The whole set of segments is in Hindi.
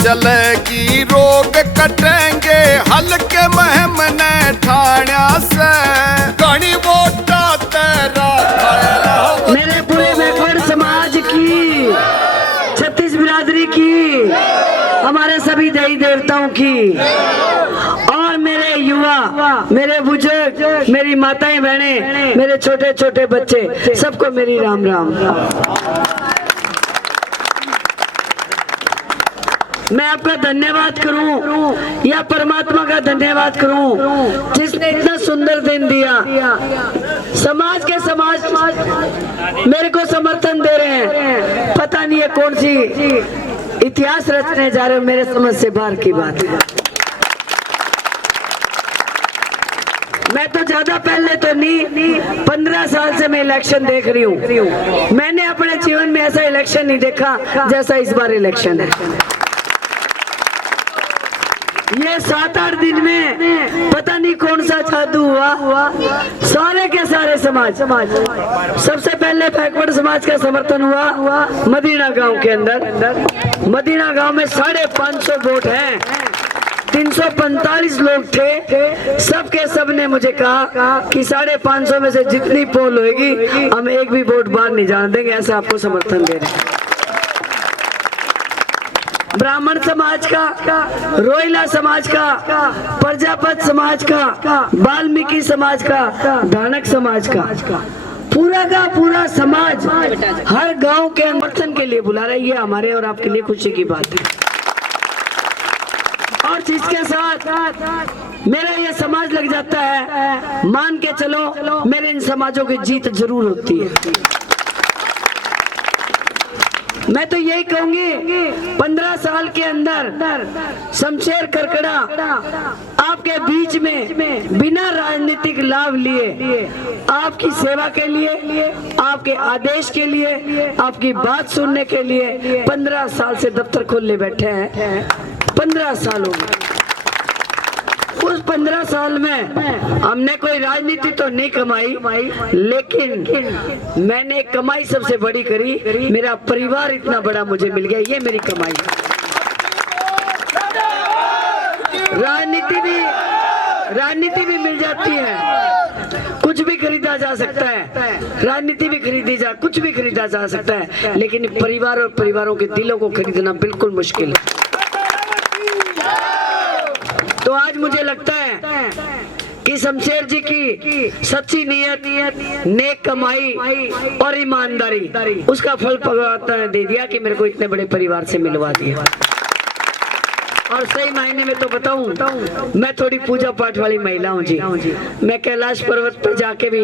चलेगी रोग कटेंगे हल्के महम ने ठाण्या से घनी वोटा तेरा मेरे पूरे बैकवर्ड समाज की, छत्तीस बिरादरी की, हमारे सभी देवी देवताओं की और मेरे युवा, मेरे बुजुर्ग, मेरी माताएं बहनें, मेरे छोटे छोटे बच्चे, सबको मेरी राम राम। मैं आपका धन्यवाद करूं या परमात्मा का धन्यवाद करूं जिसने इतना सुंदर दिन दिया। समाज के समाज मेरे को समर्थन दे रहे हैं, पता नहीं है कौन सी इतिहास रचने जा रहे हो, मेरे समझ से बाहर की बात है। मैं तो ज्यादा पहले तो नहीं, 15 साल से मैं इलेक्शन देख रही हूँ। मैंने अपने जीवन में ऐसा इलेक्शन नहीं देखा जैसा इस बार इलेक्शन है। ये 7-8 दिन में पता नहीं कौन सा जादू हुआ, सारे के सारे समाज, सबसे पहले बैकवर्ड समाज का समर्थन हुआ मदीना गांव के अंदर। मदीना गांव में 550 वोट हैं, 345 लोग थे, सबके सब ने मुझे कहा कि 550 में से जितनी पोल होगी हम एक भी वोट बाहर नहीं जाने देंगे, ऐसा आपको समर्थन दे रहे हैं। ब्राह्मण समाज का, रोहिला समाज का, प्रजापत समाज का, वाल्मीकि समाज का, धानक समाज का, पूरा का पूरा समाज हर गांव के समर्थन के लिए बुला रहा है। ये हमारे और आपके लिए खुशी की बात है। और जिसके साथ मेरा ये समाज लग जाता है, मान के चलो मेरे इन समाजों की जीत जरूर होती है। मैं तो यही कहूंगी 15 साल के अंदर शमशेर करकड़ा आपके बीच में बिना राजनीतिक लाभ लिए, आपकी सेवा के लिए, आपके आदेश के लिए, आपकी बात सुनने के लिए 15 साल से दफ्तर खोलने बैठे हैं। 15 सालों में, उस 15 साल में हमने कोई राजनीति तो नहीं कमाई, लेकिन मैंने कमाई सबसे बड़ी करी, मेरा परिवार इतना बड़ा मुझे मिल गया, ये मेरी कमाई है। राजनीति भी मिल जाती है, कुछ भी खरीदा जा सकता है, राजनीति भी खरीदी जा, कुछ भी खरीदा जा सकता है, लेकिन परिवार और परिवारों के दिलों को खरीदना बिल्कुल मुश्किल है। तो आज मुझे लगता है कि शमशेर जी की सच्ची नियत, नेक कमाई और ईमानदारी, उसका फल भगवान ने दे दिया कि मेरे को इतने बड़े परिवार से मिलवा दिया। और सही मायने में तो बताऊं, मैं थोड़ी पूजा पाठ वाली महिला हूँ जी। मैं कैलाश पर्वत पर जाके भी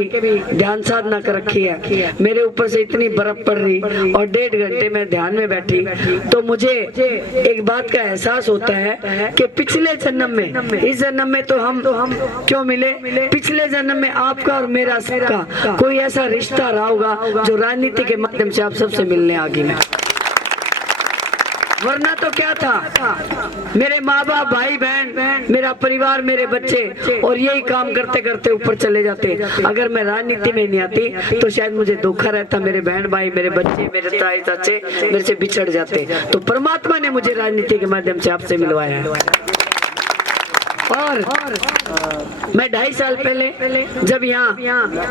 ध्यान साधना कर रखी है। मेरे ऊपर से इतनी बर्फ पड़ रही और 1.5 घंटे में ध्यान में बैठी, तो मुझे एक बात का एहसास होता है कि पिछले जन्म में, इस जन्म में तो हम क्यों मिले, पिछले जन्म में आपका और मेरा सबका कोई ऐसा रिश्ता रहा होगा जो राजनीति के माध्यम से आप सबसे मिलने आ गई। वरना तो क्या था, मेरे माँ बाप, भाई बहन, मेरा परिवार, मेरे बच्चे, और यही काम करते करते ऊपर चले जाते। अगर मैं राजनीति में नहीं आती तो शायद मुझे धोखा रहता, मेरे बहन भाई, मेरे बच्चे, मेरे ताई चाचे मेरे से बिछड़ जाते। तो परमात्मा ने मुझे राजनीति के माध्यम से आपसे मिलवाया है। और मैं 2.5 साल पहले जब यहाँ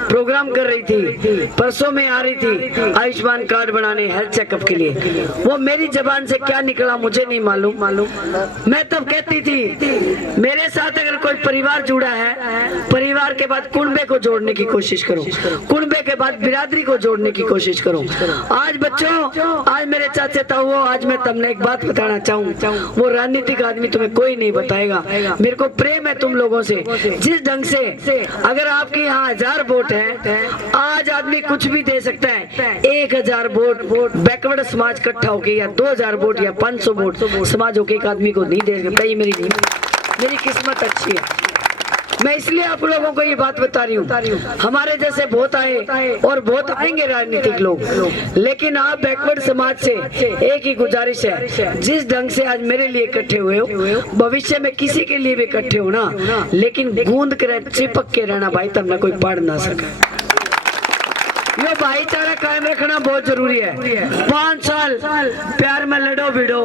प्रोग्राम कर रही थी, परसों में आ रही थी आयुष्मान कार्ड बनाने, हेल्थ चेकअप के लिए, वो मेरी जबान से क्या निकला मुझे नहीं मालूम। मैं तब कहती थी मेरे साथ अगर कोई परिवार जुड़ा है, परिवार के बाद कुनबे को जोड़ने की कोशिश करो, कुनबे के बाद बिरादरी को जोड़ने की कोशिश करो। आज बच्चों, आज मेरे चाचे ताऊ, आज मैं तुमने एक बात बताना चाहूँ, वो राजनीतिक आदमी तुम्हें कोई नहीं बताएगा। मेरे को प्रेम है तुम लोगों से। जिस ढंग से अगर आपके यहाँ 1000 वोट है, आज आदमी कुछ भी दे सकता है। 1000 वोट बैकवर्ड समाज इकट्ठा होके, या 2000 वोट या 500 वोट समाज होके एक आदमी को नहीं दे सकता। ये मेरी किस्मत अच्छी है। मैं इसलिए आप लोगों को ये बात बता रही हूँ। हमारे जैसे बहुत आए और बहुत आएंगे राजनीतिक लोग, लेकिन आप बैकवर्ड समाज से एक ही गुजारिश है, जिस ढंग से आज मेरे लिए इकट्ठे हुए हो, भविष्य में किसी के लिए भी इकट्ठे हो ना, लेकिन गूंद कर चिपक के रहना भाई, तब ना कोई पढ़ ना सके। यो भाईचारा कायम रखना बहुत जरूरी है। 5 साल प्यार में लड़ो भिड़ो,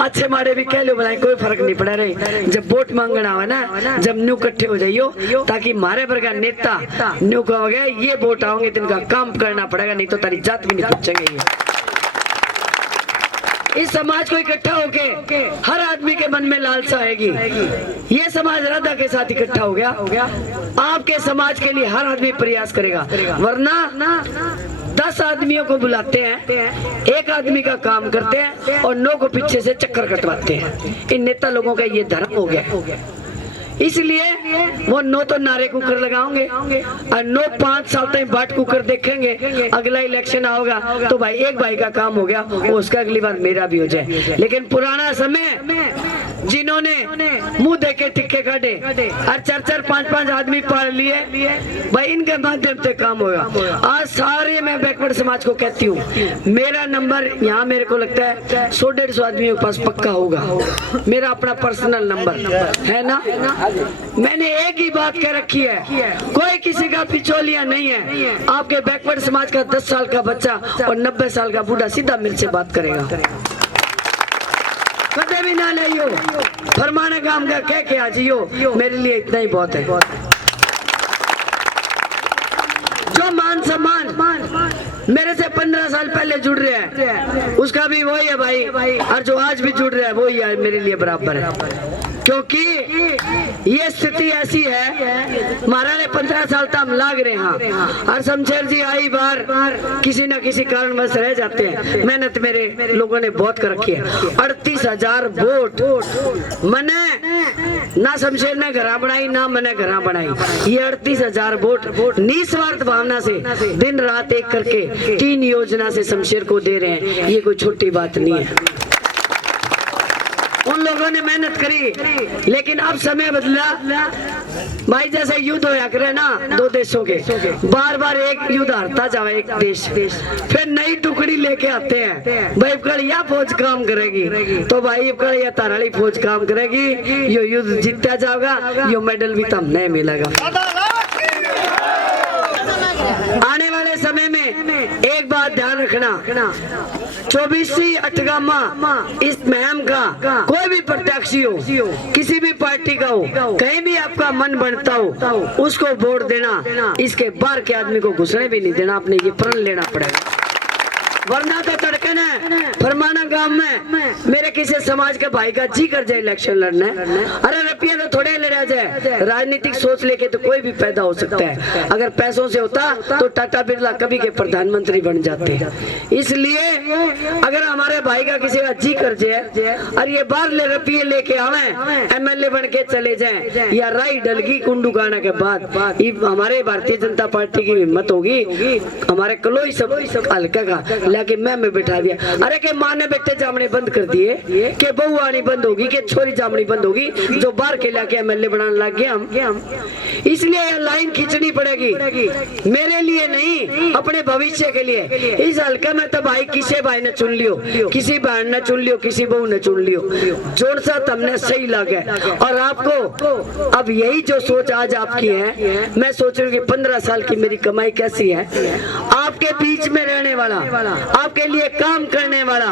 अच्छे माड़े भी कह लो भलाई, कोई फर्क नहीं पड़ा रही। जब वोट मांगना हो ना, जब न्यू इकट्ठे हो जाइयो, ताकि मारे भर का नेता न्यू कहोगे ये वोट आओगे तो इनका काम करना पड़ेगा, नहीं तो तारी जात भी नहीं पूछेंगे। इस समाज को इकट्ठा होके हर आदमी के मन में लालसा आएगी। ये समाज राधा के साथ इकट्ठा हो गया, आपके समाज के लिए हर आदमी प्रयास करेगा। वरना 10 आदमियों को बुलाते हैं, एक आदमी का काम करते हैं और 9 को पीछे से चक्कर कटवाते हैं। इन नेता लोगों का ये धर्म हो गया। इसलिए वो 9 तो नारे कुकर लगाओगे और 9 5 साल तक बाट कुकर देखेंगे। अगला इलेक्शन आओगा तो भाई एक भाई का काम हो गया, वो उसका अगली बार मेरा भी हो जाए। लेकिन पुराना समय जिन्होंने मुंह देके टिक्के काटे और 4-4 5-5 आदमी पाल लिए, भाई इनके माध्यम से काम होगा। आज सारे मैं बैकवर्ड समाज को कहती हूँ, मेरा नंबर यहाँ मेरे को लगता है 100-150 आदमियों के पास पक्का होगा। मेरा अपना पर्सनल नंबर है ना। मैंने एक ही बात कह रखी है, कोई किसी का पिछोलिया नहीं है। आपके बैकवर्ड समाज का 10 साल का बच्चा और 90 साल का बूढ़ा सीधा मेरे से बात करेगा। कदे भी ना लियो, फरमाना काम का कह के आ जियो, मेरे लिए इतना ही बहुत है। जो मान सम्मान मेरे से 15 साल पहले जुड़ रहे हैं, उसका भी वही है भाई, और जो आज भी जुड़ रहा है वही है, मेरे लिए बराबर है। क्योंकि ये स्थिति ऐसी है, हमारा ने 15 साल तक हम लाग रहे हैं और शमशेर जी आई बार किसी न किसी कारणवश रह जाते हैं। मेहनत मेरे लोगों ने बहुत कर रखी है। 38,000 वोट मैंने ना शमशेर ने घरा बनाई ना मैंने घरा बनाई। ये 38,000 वोट निस्वार्थ भावना से दिन रात एक करके 3 योजना से शमशेर को दे रहे हैं। ये कोई छोटी बात नहीं है। उन लोगों ने मेहनत करी, लेकिन अब समय बदला भाई। जैसे युद्ध होया करे ना 2 देशों के, बार बार एक युद्ध हारता जावे एक देश, फिर नई टुकड़ी लेके आते हैं। भाई कड़िया फौज काम करेगी तो भाई कड़िया ताराली फौज काम करेगी, यो युद्ध जीतता जाएगा, यो मेडल भी तब नहीं मिलेगा। आने वाले समय में एक बात ध्यान रखना, 24 अठगामा इस मुहिम का कोई भी प्रत्याशी हो, किसी भी पार्टी का हो, कहीं भी आपका मन बनता हो, उसको वोट देना। इसके बाहर के आदमी को घुसने भी नहीं देना, आपने ये प्रण लेना पड़ेगा। वरना तो तड़कन है फरमाना गांव में मेरे किसी समाज के भाई का जी कर जाए इलेक्शन लड़ना है, अरे रुपया तो थोड़े लड़ा जाए। राजनीतिक सोच लेके तो कोई भी पैदा हो सकता है। अगर पैसों से होता तो टाटा बिरला कभी के प्रधानमंत्री बन जाते। इसलिए अगर हमारे भाई का किसी का जी कर जाए और ये बाहर ले रुपये लेके आवे, MLA बन के चले जाए या राई डलगी कुंडू गाना के बाद, हमारे भारतीय जनता पार्टी की हिम्मत होगी हमारे कलोई सब हल्का का लाके मैं बिठा दिया। अरे के माँ ने बेटे जामने बंद कर दिए, के बहू आनी बंद होगी, के छोरी जामनी बंद होगी, जो बाहर के लाके MLA बनाने लग गए हम। इसलिए ये लाइन खींचनी पड़ेगी, मेरे लिए नहीं अपने भविष्य के लिए। इस हल्का में तो भाई किसी भाई ने चुन लियो, किसी बहन ने चुन लियो, किसी बहू ने चुन लियो, जोड़ सा तुमने सही लगे। और आपको अब यही जो सोच आज आपकी है, मैं सोच रही हूँ कि 15 साल की मेरी कमाई कैसी है, आपके बीच में रहने वाला, आपके लिए काम करने वाला,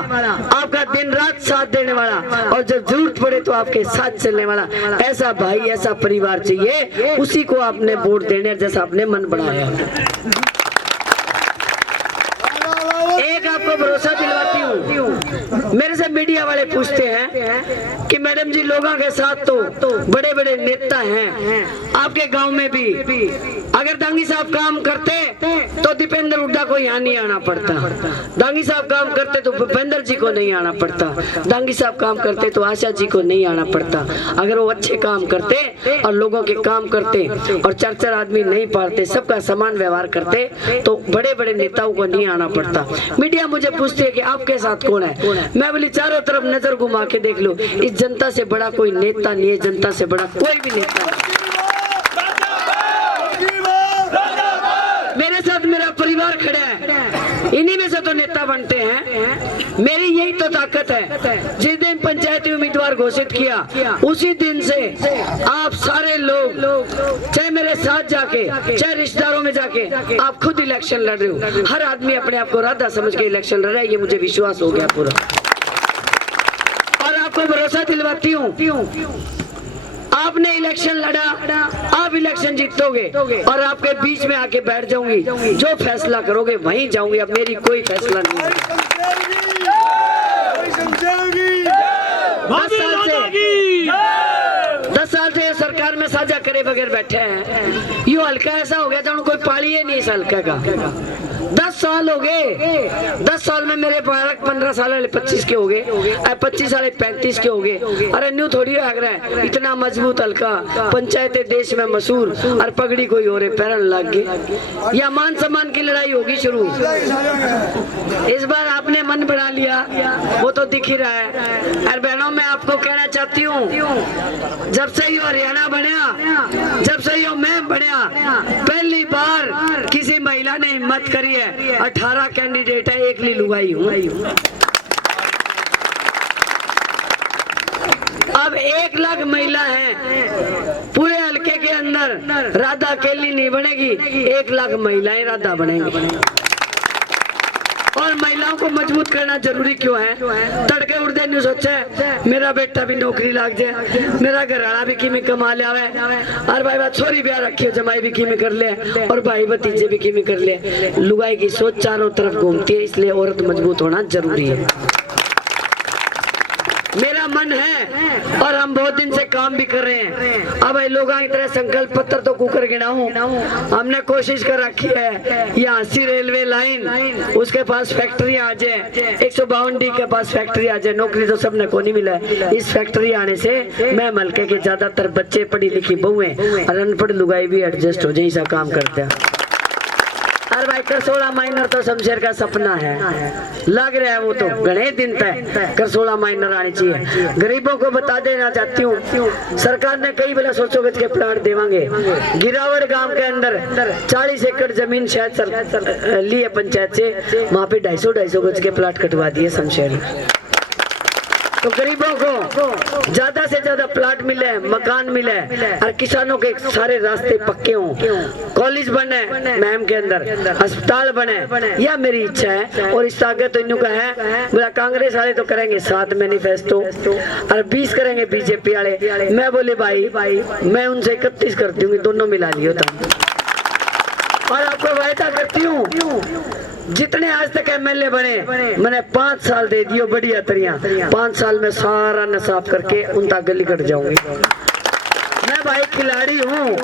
आपका दिन रात साथ देने वाला, और जब जरूरत पड़े तो आपके साथ चलने वाला, ऐसा भाई ऐसा परिवार चाहिए। उसी को आपने वोट देने जैसा आपने मन बनाया। एक आपको भरोसा दिलवाती हूँ, मेरे से मीडिया वाले पूछते हैं कि मैडम जी लोगों के साथ तो बड़े बड़े नेता हैं आपके गांव में भी, अगर दांगी साहब काम करते तो दीपेंद्र हुड्डा को यहाँ नहीं आना पड़ता, दांगी साहब काम करते तो भूपेंद्र जी को नहीं आना पड़ता, दांगी साहब काम करते तो आशा जी को नहीं आना पड़ता। अगर वो अच्छे काम करते और लोगों के काम करते और 4-4 आदमी नहीं पालते, सबका समान व्यवहार करते, तो बड़े बड़े नेताओं को नहीं आना पड़ता। मीडिया मुझे पूछती है कि आपके साथ कौन है, मैं बोली चारों तरफ नजर घुमा के देख लो, इस जनता से बड़ा कोई नेता नहीं है, जनता से बड़ा कोई भी नेता नहीं। मेरे साथ मेरा परिवार खड़ा है, इन्हीं में से तो नेता बनते हैं। मेरी यही तो ताकत है। जिस दिन पंचायती उम्मीदवार घोषित किया, उसी दिन से आप सारे लोग चाहे मेरे साथ जाके चाहे रिश्तेदारों में जाके आप खुद इलेक्शन लड़ रहे हो। हर आदमी अपने आप को राधा समझ के इलेक्शन लड़ रहा है, ये मुझे विश्वास हो गया पूरा। और आपको भरोसा दिलवाती हूँ, आपने इलेक्शन लड़ा, आप इलेक्शन जीतोगे और आपके बीच में आके बैठ जाऊंगी, जो फैसला करोगे वहीं जाऊंगी। अब मेरी कोई फैसला नहीं है। 10 साल से सरकार में साझा करे बगैर बैठे हैं। यो हल्का ऐसा हो गया था, कोई पाली ही नहीं इस हल्का का। 10 साल हो गए, 10 साल में मेरे बालक 15 साल वाले 25 के हो गए, 25 वाले 35 के हो गए। अरे न्यू थोड़ी लग रहा है, इतना मजबूत हल्का, पंचायतें देश में मशहूर, और पगड़ी कोई और पैरन लग गए। या मान सम्मान की लड़ाई होगी शुरू। इस बार आपने मन बना लिया, वो तो दिख ही रहा है। और बहनों, मैं आपको कहना चाहती हूँ, जब से यो हरियाणा बनया, जब से यो मैं बनया, पहली बार किसी महिला ने हिम्मत करी है। 18 कैंडिडेट है, एक ली लुगाई हूँ। अब 1 लाख महिला है पूरे हल्के के अंदर, राधा अकेली नहीं बनेगी, 1 लाख महिलाएं राधा बनेंगी। और महिलाओं को मजबूत करना जरूरी क्यों है? तड़के उठते नहीं सोचे मेरा बेटा भी नौकरी लाग जाए, मेरा घराना भी की में कमा लिया, और भाई बात छोरी ब्याह रखी हो, जमाई भी की में कर ले, और भाई भतीजे भी की में कर ले। लुगाई की सोच चारों तरफ घूमती है, इसलिए औरत मजबूत होना जरूरी है। मेरा मन है और हम बहुत दिन से काम भी कर रहे हैं। अब लोगों की तरह संकल्प पत्र तो कुकर गिनाऊं, हमने कोशिश कर रखी है यहाँ सी रेलवे लाइन, उसके पास फैक्ट्री आ जाए, 152 डी के पास फैक्ट्री आ जाए। नौकरी तो सबने को नहीं मिला है। इस फैक्ट्री आने से मैं मलके के ज्यादातर बच्चे पढ़ी लिखी बहुएं और अनपढ़ लुगाई भी एडजस्ट हो जाए, ऐसा काम करते हैं। अरे भाई करसोला माइनर तो शमशेर का सपना है, लग रहा है वो तो घने दिन तक करसोला माइनर आनी चाहिए। गरीबों को बता देना चाहती हूँ, सरकार ने कई बेला सोचो गज के प्लाट देवांगे। गिरावड़ गांव के अंदर 40 एकड़ जमीन शायद लिए पंचायत से, वहाँ पे 250 गज के प्लाट कटवा दिए शमशेर। तो गरीबों को ज्यादा से ज्यादा प्लाट मिले, मकान मिले, और किसानों के सारे रास्ते पक्के हों, कॉलेज बने मैम के अंदर, अस्पताल बने, यह मेरी इच्छा है। और इस आगे तो इन्हों का है, बोला कांग्रेस वाले तो करेंगे 7 मैनिफेस्टो और 20 करेंगे बीजेपी वाले। मैं बोले भाई मैं उनसे 31 कर दूंगी, दोनों मिला लियो तो। और आपको वायदा करती हूँ, जितने आज तक एमएलए बने मैंने 5 साल दे दियो बढ़िया तरिया, 5 साल में सारा न साफ करके उन तक गली कट जाऊंगी। मैं भाई खिलाड़ी हूँ।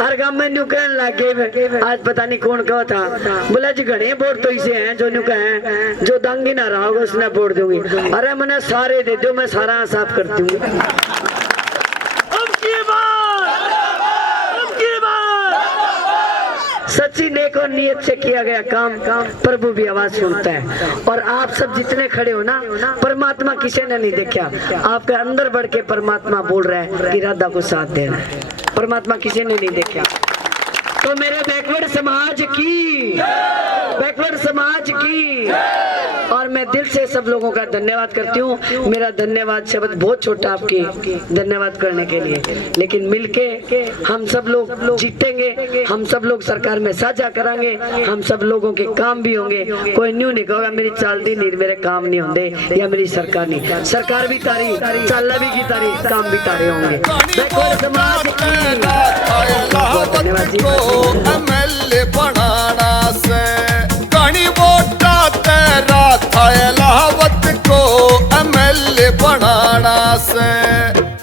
हर गांव में न्यू कहने लगे, आज पता नहीं कौन कहा था, बोला जी घने वोट तो इसे हैं जो न्यू कहे, जो दंगी ना रहा होगा उसने वोट दूंगी। अरे मैंने सारे दे दो, मैं सारा साफ करती हूँ। सच्ची नेक और नियत से किया गया काम प्रभु भी आवाज सुनता है। और आप सब जितने खड़े हो ना, परमात्मा किसी ने नहीं देखा, आपके अंदर बढ़ के परमात्मा बोल रहा है कि राधा को साथ देना है। परमात्मा किसी ने नहीं देखा। तो मेरे बैकवर्ड समाज की और मैं दिल से सब लोगों का धन्यवाद करती हूँ। मेरा धन्यवाद शब्द बहुत छोटा आपके धन्यवाद करने के लिए, लेकिन मिलके हम सब लोग जीतेंगे, हम सब लोग सरकार में साझा करेंगे, हम सब लोगों के काम भी होंगे। कोई न्यू नहीं कहोगा मेरी चालती नहीं, मेरे काम नहीं होंगे, या मेरी सरकार नहीं। सरकार भी तारी, चालना भी की तारी, काम भी तारे होंगे। बैकवर्ड समाज की धन्यवाद जी। एमएलए बनाना से कणी वोटा तेरा था इलाहाबाद को एमएलए बनाना से।